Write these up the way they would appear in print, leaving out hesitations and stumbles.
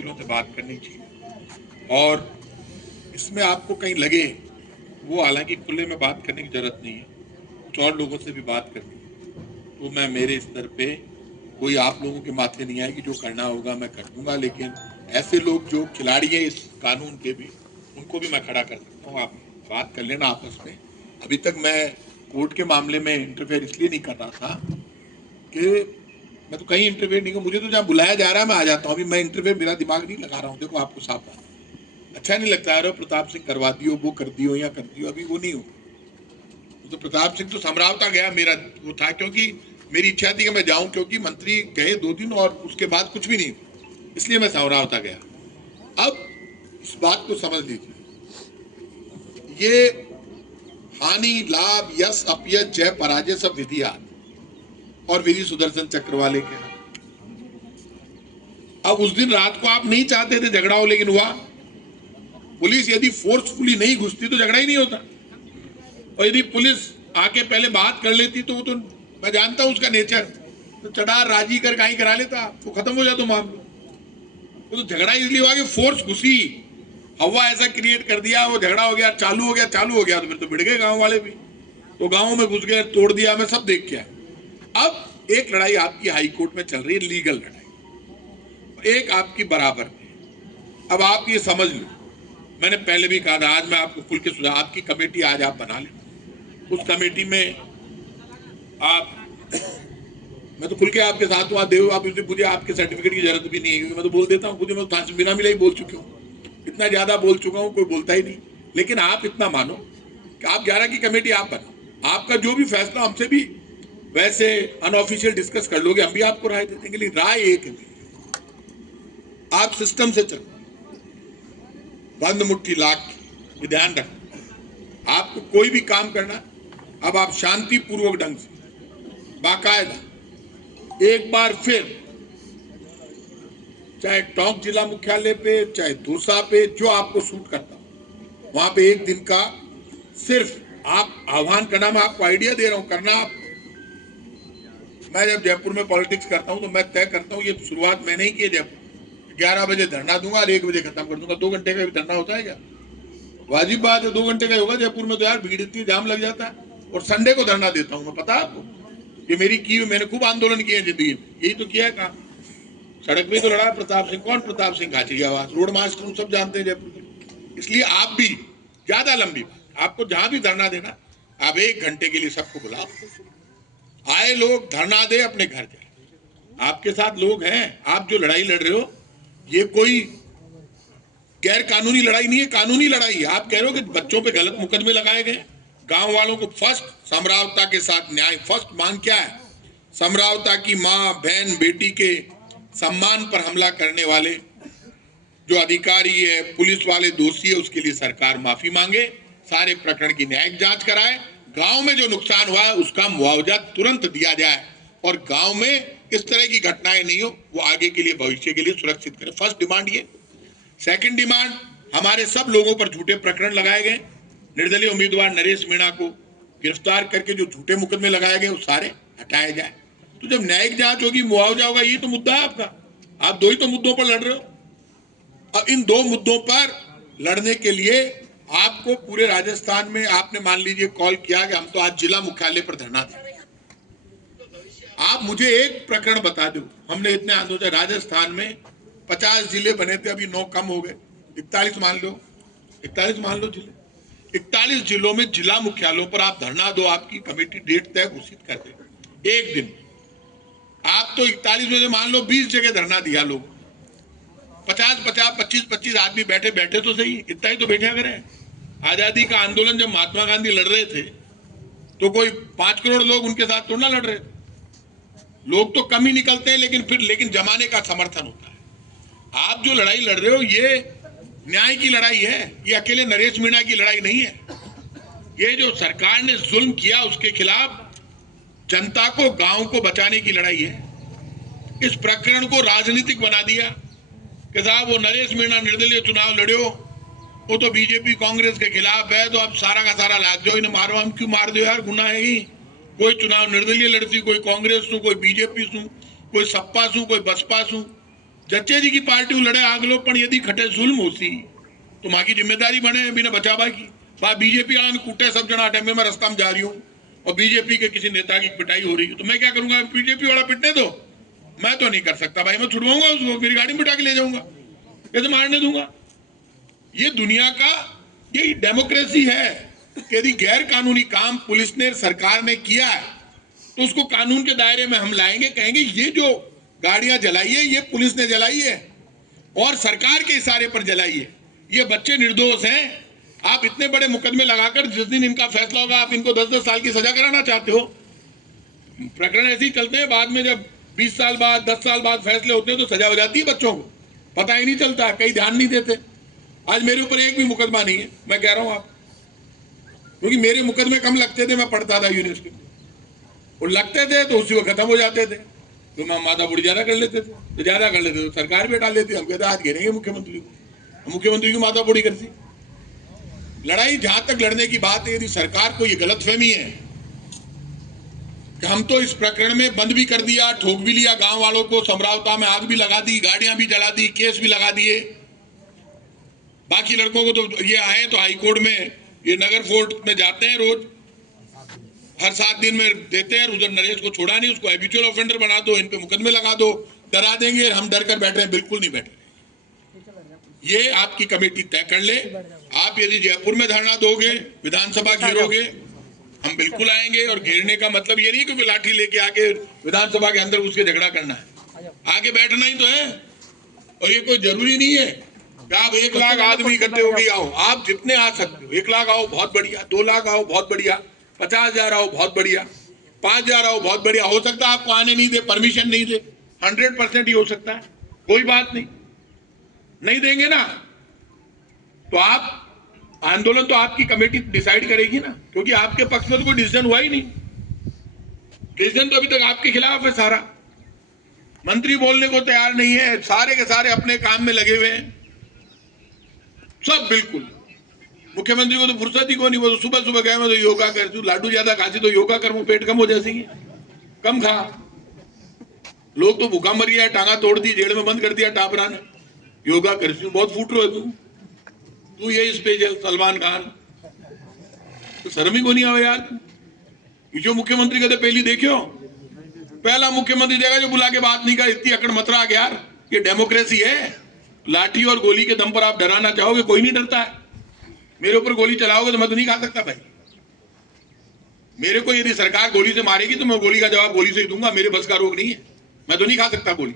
वकीलों से बात करनी चाहिए। और इसमें आपको कहीं लगे, वो हालांकि खुले में बात करने की जरूरत नहीं है, कुछ और लोगों से भी बात करनी है, तो मैं मेरे स्तर पे कोई आप लोगों के माथे नहीं आएगी, जो करना होगा मैं कर दूंगा। लेकिन ऐसे लोग जो खिलाड़ी हैं इस कानून के भी, उनको भी मैं खड़ा कर सकता हूँ। आप बात कर लेना आपस में। अभी तक मैं कोर्ट के मामले में इंटरफेयर इसलिए नहीं कर रहा था कि मैं तो कहीं इंटरफेयर नहीं, मुझे तो जहाँ बुलाया जा रहा है मैं आ जाता हूँ। अभी मैं इंटरफेयर मेरा दिमाग नहीं लगा रहा हूँ। देखो आपको साफ बात, अच्छा नहीं लगता है प्रताप सिंह करवा दियो, वो कर दियो या कर दियो, अभी वो नहीं हो। तो प्रताप सिंह तो समरावता गया, मेरा वो था, क्योंकि मेरी इच्छा थी कि मैं जाऊं, क्योंकि मंत्री गए 2 दिन और उसके बाद कुछ भी नहीं, इसलिए मैं समरावता गया। अब इस बात को समझ लीजिए, ये हानि लाभ यश अपयश जय पराजय सब विधियात और विधि सुदर्शन चक्र वाले के। अब उस दिन रात को आप नहीं चाहते थे झगड़ा हो, लेकिन हुआ। पुलिस यदि फोर्सफुली नहीं घुसती तो झगड़ा ही नहीं होता, और यदि पुलिस आके पहले बात कर लेती तो वो तो मैं जानता हूं उसका नेचर, तो चढ़ा राजी कर कहीं करा लेता तो खत्म हो जाता मामला। वो तो झगड़ा इसलिए हुआ कि फोर्स घुसी, हवा ऐसा क्रिएट कर दिया, वो झगड़ा हो गया, चालू हो गया तो फिर तो भिड़ गए गांव वाले भी, तो गांव में घुस गए, तोड़ दिया, मैं सब देख के आया। अब एक लड़ाई आपकी हाई कोर्ट में चल रही है, लीगल लड़ाई, एक आपकी बराबर में। अब आप ये समझ लो, मैंने पहले भी कहा था, आज मैं आपको खुल के सुझाव, आपकी कमेटी आज आप बना लें, उस कमेटी में आप मैं तो खुल के आपके साथ हूँ, आप देव, आप मुझे आपके सर्टिफिकेट की जरूरत भी नहीं है, क्योंकि मैं तो बोल देता हूँ खुद, मैं तो बिना मिले ही बोल चुका हूँ, इतना ज्यादा बोल चुका हूँ, कोई बोलता ही नहीं। लेकिन आप इतना मानो कि आप 11 की कमेटी आप बनाओ, आपका जो भी फैसला हमसे भी वैसे अनऑफिशियल डिस्कस कर लोगे, हम भी आपको राय दे देंगे, लेकिन राय एक है, आप सिस्टम से चलो, बंद मुट्ठी लाख ये ध्यान रखना। आपको कोई भी काम करना, अब आप शांतिपूर्वक ढंग से बाकायदा एक बार फिर, चाहे टोंक जिला मुख्यालय पे, चाहे दूसरा पे, जो आपको सूट करता हो, वहां पे एक दिन का सिर्फ आप आह्वान करना, मैं आपको आइडिया दे रहा हूं, करना आप। मैं जब जयपुर में पॉलिटिक्स करता हूं तो मैं तय करता हूं, ये शुरुआत मैंने ही की है जयपुर, 11 बजे धरना दूंगा और 1 बजे खत्म कर दूंगा। 2 घंटे का भी धरना होता है क्या? वाजिब बात है, 2 घंटे का होगा जयपुर में, तो यार भीड़ इतनी, जाम लग जाता है। और संडे को धरना देता हूं मैं, पता है आपको, ये मेरी की, मैंने खूब आंदोलन किए जिंदगी में, यही तो किया है काम। सड़क पे तो लड़ा प्रताप सिंह, कौन प्रताप सिंह घाचरियावास, रोड मास्टर सब जानते हैं जयपुर के। इसलिए आप भी ज्यादा लंबी बात, आपको जहां भी धरना देना, आप 1 घंटे के लिए सबको बुलाओ, आए लोग धरना दे, अपने घर जाए, आपके साथ लोग हैं। आप जो लड़ाई लड़ रहे हो, ये कोई गैर कानूनी लड़ाई नहीं है, कानूनी लड़ाई है। आप कह रहे हो कि बच्चों पे गलत मुकदमे लगाए गए, गांव वालों को फर्स्ट समरावता के साथ न्याय, फर्स्ट मांग क्या है? समरावता की मां बहन बेटी के सम्मान पर हमला करने वाले जो अधिकारी है, पुलिस वाले दोषी है, उसके लिए सरकार माफी मांगे, सारे प्रकरण की न्यायिक जांच कराए, गांव में जो नुकसान हुआ है उसका मुआवजा तुरंत दिया जाए, और गांव में इस तरह की घटनाएं नहीं हो, वो आगे के लिए, भविष्य के लिए सुरक्षित करें। फर्स्ट डिमांड ये। सेकंड डिमांड, हमारे सब लोगों पर झूठे प्रकरण लगाए गए, निर्दलीय उम्मीदवार नरेश मीणा को गिरफ्तार करके जो झूठे मुकदमे लगाए गए वो सारे हटाए जाए। तो जब न्यायिक जांच होगी, मुआवजा होगा, ये तो मुद्दा है आपका। आप 2 ही तो मुद्दों पर लड़ रहे हो। अब इन 2 मुद्दों पर लड़ने के लिए आपको पूरे राजस्थान में, आपने मान लीजिए कॉल किया कि हम तो आज जिला मुख्यालय पर धरना दें, आप मुझे एक प्रकरण बता दो। हमने इतने आंदोलन, राजस्थान में 50 जिले बने थे, अभी 9 कम हो गए, 41 मान लो, 41 मान लो जिले। 41 जिलों में जिला मुख्यालयों पर आप धरना दो, आपकी कमेटी डेट तय घोषित कर दे, एक दिन। आप तो 41 में से मान लो 20 जगह धरना दिया, लोग 50-50, 25-25 आदमी बैठे बैठे तो सही, इतना ही तो बैठा करें। आजादी का आंदोलन जब महात्मा गांधी लड़ रहे थे तो कोई 5 करोड़ लोग उनके साथ तो ना लड़ रहे थे, लोग तो कम ही निकलते हैं, लेकिन जमाने का समर्थन होता है। आप जो लड़ाई लड़ रहे हो ये न्याय की लड़ाई है, ये अकेले नरेश मीणा की लड़ाई नहीं है। ये जो सरकार ने जुल्म किया उसके खिलाफ जनता को, गांव को बचाने की लड़ाई है। इस प्रकरण को राजनीतिक बना दिया कि साहब वो नरेश मीणा निर्दलीय चुनाव लड़ो, वो तो बीजेपी कांग्रेस के खिलाफ है, तो अब सारा का सारा लाद दो, इन्हें मारो। हम क्यों मार दो यार, गुनाह है ही। कोई चुनाव निर्दलीय लड़ती, कोई कांग्रेस सू, कोई बीजेपी सू, कोई सपा सू, कोई बसपा सू, जच्चे जी की पार्टी लड़े आग लो पण यदि खटे जुल्म होसी तो मां की जिम्मेदारी बने बिना बचावा की। बा बीजेपी वाला कूटे सब जना टाइम में मैं रास्ता में जा रही हूँ और बीजेपी के किसी नेता की पिटाई हो रही है तो मैं क्या करूंगा? बीजेपी वाला पिटने दो, मैं तो नहीं कर सकता भाई, मैं छुड़वाऊंगा उसको, मेरी गाड़ी में बिठा के ले जाऊंगा, कैसे मारने दूंगा? ये दुनिया का यही डेमोक्रेसी है कि यदि गैर कानूनी काम पुलिस ने सरकार ने किया है तो उसको कानून के दायरे में हम लाएंगे, कहेंगे ये जो गाड़ियां जलाई है ये पुलिस ने जलाई है और सरकार के इशारे पर जलाई है, ये बच्चे निर्दोष हैं। आप इतने बड़े मुकदमे लगाकर जिस दिन इनका फैसला होगा आप इनको 10-10 साल की सजा कराना चाहते हो। प्रकरण ऐसे ही चलते हैं, बाद में जब 20 साल बाद 10 साल बाद फैसले होते हैं तो सजा हो जाती है बच्चों को, पता ही नहीं चलता, कहीं ध्यान नहीं देते। आज मेरे ऊपर एक भी मुकदमा नहीं है, मैं कह रहा हूं आप, क्योंकि मेरे मुकदमे कम लगते थे, मैं पढ़ता था यूनिवर्सिटी में, और लगते थे तो उसी वक्त खत्म हो जाते थे, तो मैं माथा बुढ़ी ज्यादा कर लेते थे, तो ज्यादा कर लेते तो सरकार भी हटा लेती। हम कहते आज घेरेंगे मुख्यमंत्री को, मुख्यमंत्री की माथा बुढ़ी करती। लड़ाई जहां तक लड़ने की बात है, यदि सरकार को ये गलतफहमी है कि हम तो इस प्रकरण में बंद भी कर दिया, ठोक भी लिया गांव वालों को, समरावता में आग भी लगा दी, गाड़ियां भी जला दी, केस भी लगा दिए, बाकी लड़कों को तो ये आए तो हाईकोर्ट में ये नगर फोर्ट में जाते हैं रोज, हर 7 दिन में देते हैं, उधर नरेश को छोड़ा नहीं, उसको हैबिचुअल ऑफेंडर बना दो, इन पे मुकदमे लगा दो, डरा देंगे, हम डर कर बैठ रहे हैं, बिल्कुल नहीं बैठ रहे। ये आपकी कमेटी तय कर ले। आप यदि जयपुर में धरना दोगे, विधानसभा घेरोगे, हम बिल्कुल आएंगे। और घेरने का मतलब ये नहीं कि लाठी लेके आके विधानसभा के अंदर उसके झगड़ा करना है, आगे बैठना ही तो है। और ये कोई जरूरी नहीं है कि आप 1 लाख आदमी इकट्ठे होके आओ, आप जितने आ सकते हो, 1 लाख आओ बहुत बढ़िया, 2 लाख आओ बहुत बढ़िया, 50,000 आओ बहुत बढ़िया, 5,000 आओ बहुत बढ़िया। हो सकता है आपको आने नहीं दे, परमिशन नहीं दे, 100% ही हो सकता है, कोई बात नहीं देंगे ना तो आप आंदोलन तो आपकी कमेटी डिसाइड करेगी ना, क्योंकि आपके पक्ष में तो कोई डिसीजन हुआ ही नहीं, डिसीजन तो अभी तक आपके खिलाफ है सारा। मंत्री बोलने को तैयार नहीं है, सारे के सारे अपने काम में लगे हुए हैं सब। बिल्कुल मुख्यमंत्री को तो फुर्सत ही को नहीं, वो तो सुबह सुबह गए मैं तो योगा कर, लाडू ज्यादा खासी तो योगा कर, पेट कम हो जाएगी, कम खा। लोग तो भूखा मर गया, टांगा तोड़ दी, जेल में बंद कर दिया टापरा ने, योगा कर, बहुत फूट रहे तू ये स्पेशल सलमान खान, तो शर्म ही को नहीं आवे यार। जो मुख्यमंत्री कहते पहली देखियो, पहला मुख्यमंत्री देगा जो बुला के बात नहीं कर, इतनी अकड़ मत रहा यार, ये डेमोक्रेसी है। लाठी और गोली के दम पर आप डराना चाहोगे, कोई नहीं डरता है। मेरे ऊपर गोली चलाओगे तो मैं तो नहीं खा सकता भाई, मेरे को यदि सरकार गोली से मारेगी तो मैं गोली का जवाब गोली से ही दूंगा, मेरे बस का रोग नहीं है, मैं तो नहीं खा सकता गोली।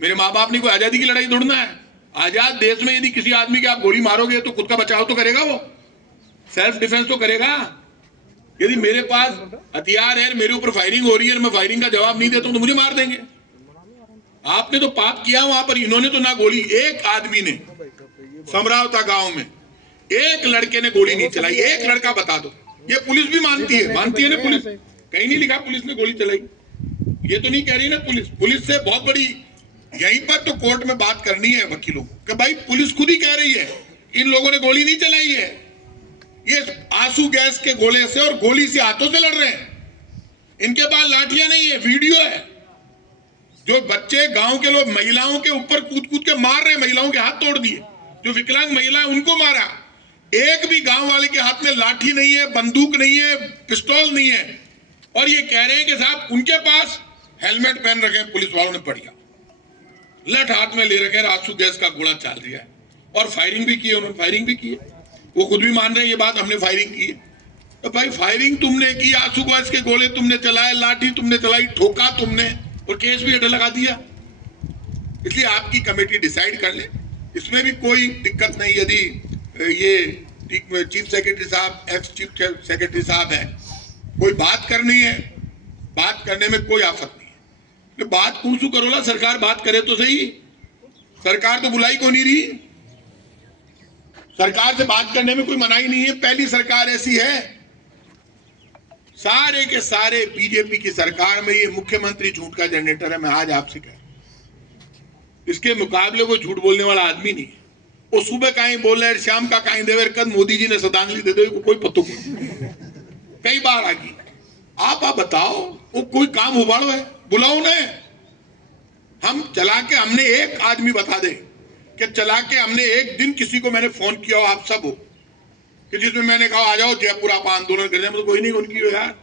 मेरे माँ बाप ने कोई आजादी की लड़ाई दौड़ना है, आजाद देश में यदि किसी आदमी के आप गोली मारोगे तो खुद का बचाव तो करेगा, वो सेल्फ डिफेंस तो करेगा। यदि मेरे पास हथियार है, मेरे ऊपर फायरिंग हो रही है, मैं फायरिंग का जवाब नहीं देता हूं तो मुझे मार देंगे। आपने तो पाप किया वहां पर, इन्होंने तो ना गोली, एक आदमी ने समरावता गांव में एक लड़के ने गोली नहीं चलाई, एक लड़का बता दो। ये पुलिस भी मानती है ना, पुलिस कहीं नहीं लिखा पुलिस ने गोली चलाई, ये तो नहीं कह रही ना पुलिस से बहुत बड़ी। यहीं पर तो कोर्ट में बात करनी है वकीलों को कि भाई पुलिस खुद ही कह रही है इन लोगों ने गोली नहीं चलाई है, ये आंसू गैस के गोले से और गोली से हाथों से लड़ रहे हैं, इनके पास लाठियां नहीं है, वीडियो है। जो बच्चे गांव के लोग महिलाओं के ऊपर कूद कूद के मार रहे हैं, महिलाओं के हाथ तोड़ दिए, जो विकलांग महिला उनको मारा, एक भी गांव वाले के हाथ में लाठी नहीं है, बंदूक नहीं है, पिस्तौल नहीं है, और ये कह रहे हैं कि साहब उनके पास हेलमेट पहन रखे हैं पुलिस वालों ने, बढ़िया लठ हाथ में ले रखे हैं, आंसू गैस का गोला चल रहा है, और फायरिंग भी की है, उन्होंने फायरिंग भी की है, वो खुद भी मान रहे हैं ये बात, हमने फायरिंग की है। तो भाई फायरिंग तुमने की, आंसू गैस के गोले तुमने चलाए, लाठी तुमने चलाई, ठोका तुमने, और केस भी हटा लगा दिया। इसलिए आपकी कमेटी डिसाइड कर ले, इसमें भी कोई दिक्कत नहीं। यदि ये चीफ सेक्रेटरी साहब, एक्स चीफ सेक्रेटरी साहब है, कोई बात करनी है, बात करने में कोई आफत नहीं है, बात कुछ करो ना, सरकार बात करे तो सही, सरकार तो बुलाई को नहीं रही, सरकार से बात करने में कोई मनाही नहीं है। पहली सरकार ऐसी है, सारे के सारे बीजेपी की सरकार में ये मुख्यमंत्री झूठ का जनरेटर है। मैं आज आपसे कह रहा हूं, इसके मुकाबले कोई झूठ बोलने वाला आदमी नहीं है। वो सुबह कहीं बोल रहे, शाम का कहीं देवर कद मोदी जी ने श्रद्धांजलि दे दो, कोई पत्तों को कई बार आगी। आप बताओ, वो कोई काम उबाड़ो है, बुलाओ ने, हम चला के हमने एक आदमी बता दे कि चला के हमने एक दिन किसी को मैंने फोन किया हो, आप सब हो, कि जिसमें मैंने कहा आ जाओ जयपुर आप आंदोलन कर तो कोई नहीं उनकी हो यार।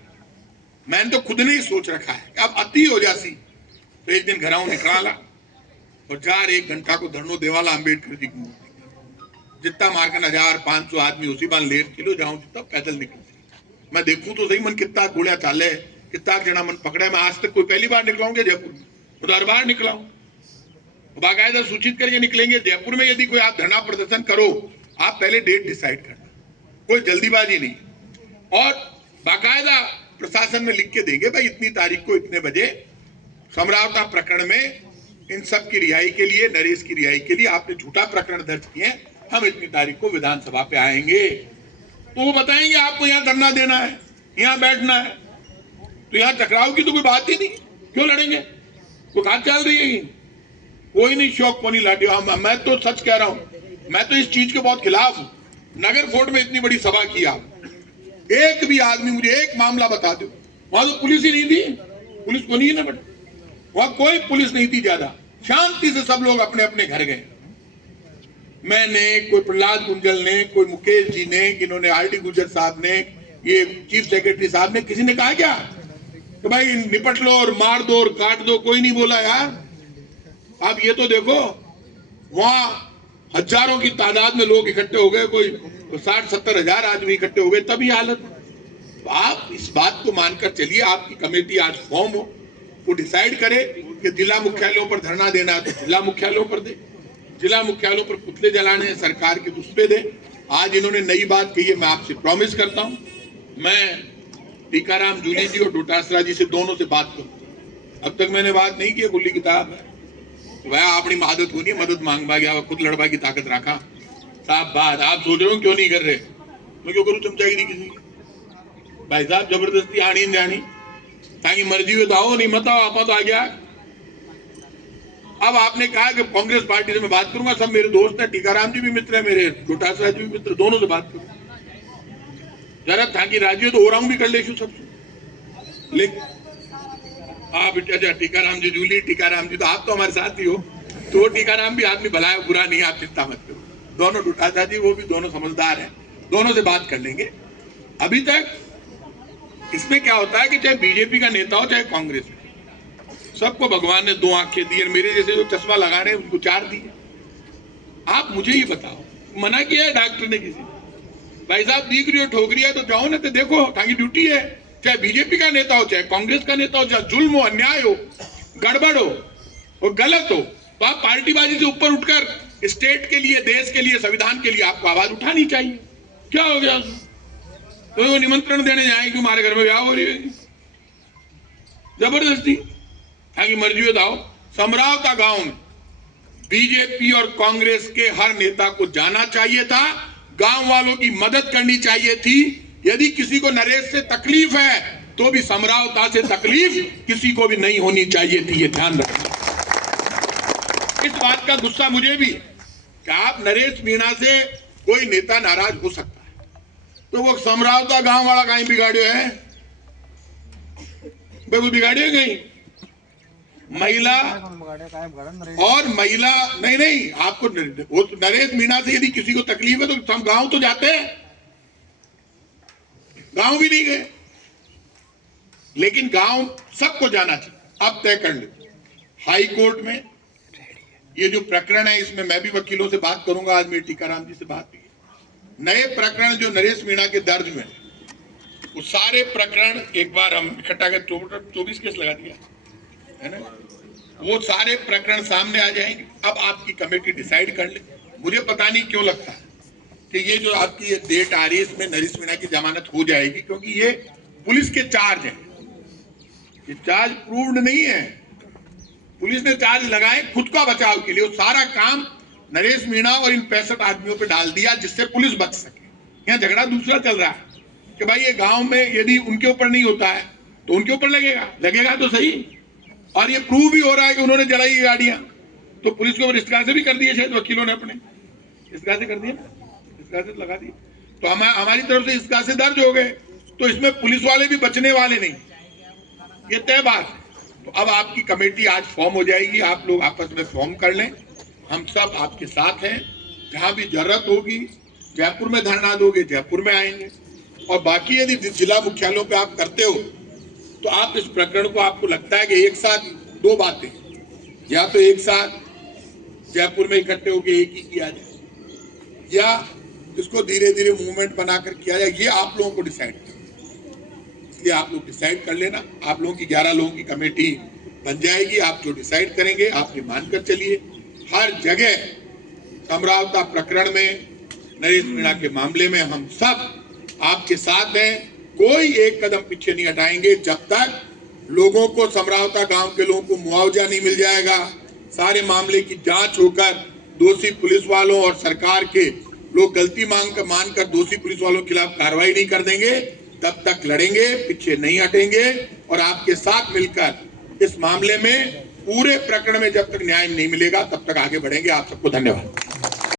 मैंने तो खुद नहीं सोच रखा है अब अति हो जासी तो एक दिन घराऊ निकाला और 4-1 घंटा को धरनो देवाला अम्बेडकर जी की मूर्ति जितना मार्कन 1500 आदमी उसी बार लेट किलो जाऊं जितना पैदल निकल मैं देखूं तो सही मन कितना गोलियां चाले कितना जना मन पकड़े। मैं आज तक कोई पहली बार निकलाऊंगे जयपुर में, तो हर बार निकला हूं, बाकायदा सूचित करके निकलेंगे। जयपुर में यदि कोई आप धरना प्रदर्शन करो आप पहले डेट डिसाइड करना, कोई जल्दीबाजी नहीं, और बाकायदा प्रशासन में लिख के देंगे भाई इतनी तारीख को इतने बजे समरावता प्रकरण में इन सब की रिहाई के लिए, नरेश की रिहाई के लिए आपने झूठा प्रकरण दर्ज किए, हम इतनी तारीख को विधानसभा पे आएंगे। तो वो बताएंगे आपको यहाँ धरना देना है, यहाँ बैठना है, तो यहाँ टकराव की तो कोई बात ही नहीं, क्यों लड़ेंगे? वो कहाँ चल रही है? कोई नहीं शौक को नहीं लाठी। मैं तो सच कह रहा हूं, मैं तो इस चीज के बहुत खिलाफ हूं। नगर फोर्ट में इतनी बड़ी सभा की आप, एक भी आदमी मुझे एक मामला बता दो, वहां तो पुलिस ही नहीं थी, पुलिस को नहीं है ना बेटा, वहां कोई पुलिस नहीं थी, ज्यादा शांति से सब लोग अपने अपने घर गए। मैंने, कोई प्रहलाद गुंजल ने, कोई मुकेश जी ने, इन्होंने आरडी गुजर साहब ने, ये चीफ सेक्रेटरी साहब ने, किसी ने कहा क्या तो भाई निपट लो और मार दो और काट दो? कोई नहीं बोला यार। अब ये तो देखो वहां हजारों की तादाद में लोग इकट्ठे हो गए, कोई 60-70 हजार आदमी इकट्ठे हो गए, तभी हालत। तो आप इस बात को मानकर चलिए, आपकी कमेटी आज फॉर्म हो, वो डिसाइड करे कि जिला मुख्यालयों पर धरना देना है तो जिला मुख्यालयों पर दे, जिला मुख्यालयों पर पुतले जलाने हैं सरकार के तो उस पे दे। आज इन्होंने नई बात कही है, मैं आपसे प्रॉमिस करता हूं मैं टीकाराम जूली जी और डोटासरा जी से दोनों से बात करूं। अब तक मैंने बात नहीं की, खुली किताब है, वह अपनी मदद को नहीं मदद मांग गया, खुद लड़वा की ताकत रखा साहब। बात आप सोच रहे हो क्यों नहीं कर रहे, मैं क्यों करूं चमचागिरी किसी की? भाई साहब जबरदस्ती आनी नहीं जानी, ताकि मर्जी हो तो आओ, नहीं मत आओ, आपा तो आ गया। अब आपने कहा कि कांग्रेस पार्टी से मैं बात करूंगा, सब मेरे दोस्त हैं, टीकाराम जी भी मित्र है मेरे, डोटासरा जी भी मित्र, दोनों से बात करूंगा। जरा था कि राजी हो तो हो रहा हूं भी कर ले सबसे, लेकिन आप अच्छा टीकाराम जी जूली, टीकाराम जी तो आप तो हमारे साथ ही हो, तो टीकाराम भी आदमी भला है, बुरा नहीं है, आप चिंता मत करो। दोनों डोटासरा जी वो भी दोनों समझदार हैं, दोनों से बात कर लेंगे। अभी तक इसमें क्या होता है कि चाहे बीजेपी का नेता हो चाहे कांग्रेस, सबको भगवान ने 2 आंखें दी, मेरे जैसे जो चश्मा लगा रहे हैं उनको 4 दिए। आप मुझे ये बताओ, मना किया है डॉक्टर ने किसी? भाई साहब दिख रही हो ठोक रही है तो जाओ ना, तो देखो ताकि ड्यूटी है, चाहे बीजेपी का नेता हो चाहे कांग्रेस का नेता हो, चाहे जुल्म हो, अन्याय हो, गड़बड़ हो और गलत हो, तो आप पार्टीबाजी से ऊपर उठकर स्टेट के लिए, देश के लिए, संविधान के लिए आपको आवाज उठानी चाहिए। क्या हो गया? तो वो निमंत्रण देने जाएंगे कि हमारे घर में ब्याह हो रही है जबरदस्ती, ताकि मर्जी बताओ। समरावता गांव में बीजेपी और कांग्रेस के हर नेता को जाना चाहिए था, गांव वालों की मदद करनी चाहिए थी। यदि किसी को नरेश से तकलीफ है तो भी समरावता से तकलीफ किसी को भी नहीं होनी चाहिए थी, ये ध्यान रखना। इस बात का गुस्सा मुझे भी कि आप नरेश मीणा से कोई नेता नाराज हो सकता है, तो वो समरावता गांव वाला कहीं बिगाड़े है भाई, वो बिगाड़े कहीं महिला और महिला नहीं आपको वो नरेश मीणा से यदि किसी को तकलीफ है तो हम गांव तो जाते हैं, गांव भी नहीं गए, लेकिन गांव सबको जाना चाहिए। अब तय कर ले हाई कोर्ट में ये जो प्रकरण है, इसमें मैं भी वकीलों से बात करूंगा, आज मेरी टीकाराम जी से बात हुई, नए प्रकरण जो नरेश मीणा के दर्ज में वो सारे प्रकरण एक बार हम इकट्ठा कर 24 केस लगा दिया है ना, वो सारे प्रकरण सामने आ जाएंगे। अब आपकी कमेटी डिसाइड कर ले। मुझे पता नहीं क्यों लगता है कि ये जो आपकी ये डेट आ रही है इसमें नरेश मीणा की जमानत हो जाएगी, क्योंकि ये पुलिस के चार्ज हैं, ये चार्ज प्रूव्ड नहीं है, पुलिस ने चार्ज लगाए खुद का बचाव के लिए, वो सारा काम नरेश मीणा और इन 65 आदमियों पे डाल दिया जिससे पुलिस बच सके। यहाँ झगड़ा दूसरा चल रहा है कि भाई ये गांव में यदि उनके ऊपर नहीं होता है तो उनके ऊपर लगेगा तो सही, और ये प्रूव भी हो रहा है कि उन्होंने जलाई गाड़ियां, तो पुलिस के ऊपर इसकासे भी कर दिए, शायद वकीलों ने अपने इसकासे कर दिए ना, इसकासे लगा दिए, तो हमारी तरफ से इसकासे दर्ज हो गए, तो इसमें पुलिस वाले भी बचने वाले नहीं, ये तय बात है। तो अब आपकी कमेटी आज फॉर्म हो जाएगी, आप लोग आपस में फॉर्म कर लें, हम सब आपके साथ हैं। जहां भी जरूरत होगी, जयपुर में धरना दोगे जयपुर में आएंगे, और बाकी यदि जिला मुख्यालयों पे आप करते हो तो आप इस प्रकरण को, आपको लगता है कि एक साथ दो बातें, या तो एक साथ जयपुर में इकट्ठे होकर एक ही किया जाए, या इसको धीरे धीरे मूवमेंट बनाकर किया जाए, ये आप लोगों को डिसाइड करना। इसलिए आप लोग डिसाइड कर लेना, आप लोगों की 11 लोगों की कमेटी बन जाएगी, आप जो डिसाइड करेंगे आप ये मानकर चलिए। हर जगह समरावता प्रकरण में, नरेश मीणा के मामले में हम सब आपके साथ हैं, कोई एक कदम पीछे नहीं हटाएंगे जब तक लोगों को, समरावता गांव के लोगों को मुआवजा नहीं मिल जाएगा, सारे मामले की जांच होकर दोषी पुलिस वालों और सरकार के लोग गलती मानकर दोषी पुलिस वालों के खिलाफ कार्रवाई नहीं कर देंगे, तब तक लड़ेंगे, पीछे नहीं हटेंगे, और आपके साथ मिलकर इस मामले में पूरे प्रकरण में जब तक न्याय नहीं मिलेगा तब तक आगे बढ़ेंगे। आप सबको धन्यवाद।